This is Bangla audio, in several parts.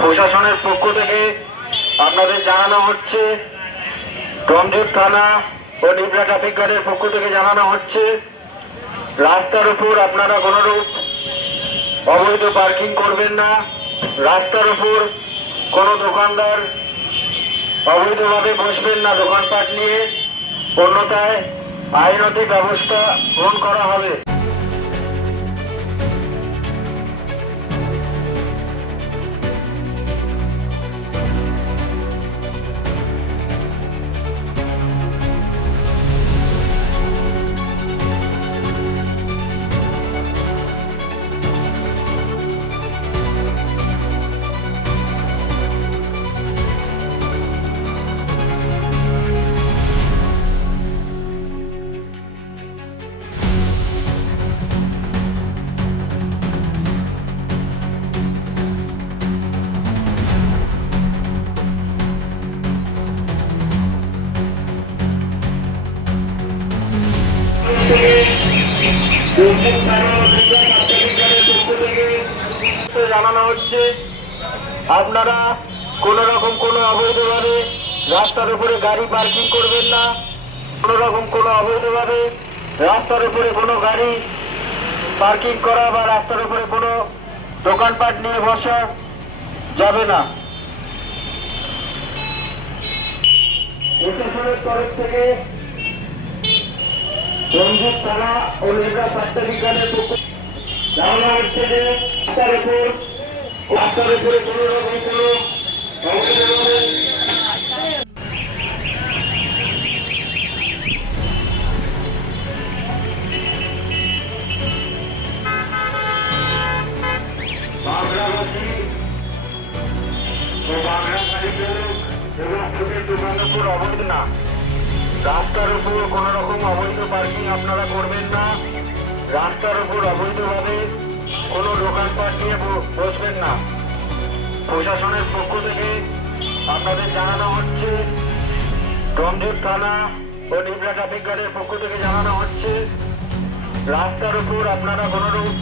প্রশাসনের পক্ষ থেকে আপনাদের জানানো হচ্ছে, রমজুর থানা ও নিবরা ট্রাফিক গার্ডের পক্ষ থেকে জানানো হচ্ছে, রাস্তার উপর আপনারা কোনোরূপ অবৈধ পার্কিং করবেন না। রাস্তার উপর কোনো দোকানদার অবৈধভাবে বসবেন না দোকানপাট নিয়ে, অন্যথায় আইনগত ব্যবস্থা গ্রহণ করা হবে। জানানো হচ্ছে, আপনারা কোন রকম কোনো অবৈধভাবে রাস্তার উপরে গাড়ি পার্কিং করবেন না। কোন রকম কোনো অবৈধভাবে রাস্তার উপরে কোনো গাড়ি পার্কিং করা বা রাস্তার উপরে কোনো দোকানপাট নিয়ে বসা যাবে না। প্রশাসনের তরফ থেকে রমজুর থানা ও নিবরা স্বাস্থ্যবিজ্ঞানের পক্ষ জানানো হচ্ছে যে রাস্তার উপরে কোনো রকম কোনো অবৈধভাবে বাংলাবাসী ও বাংলাকারীদের এবং ফুটের দোকানের উপর অবৈধ না, রাস্তার উপর কোন রকম অবৈধ পার্কিং আপনারা করবেন না। রাস্তার উপর অবৈধভাবে কোনো দোকানপাট নিয়ে বসবেন না। প্রশাসনের পক্ষ থেকে আপনাদের জানানো হচ্ছে, রমজুর থানা ও নিবরা ট্রাফিক গার্ডের পক্ষ থেকে জানানো হচ্ছে, রাস্তার উপর আপনারা কোনোরূপ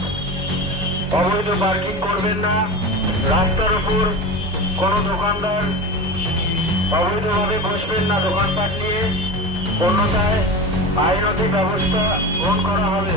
অবৈধ পার্কিং করবেন না। রাস্তার উপর কোনো দোকানদার অবৈধভাবে বসবেন না দোকানপাট নিয়ে, অন্যথায় আইনগত ব্যবস্থা গ্রহণ করা হবে।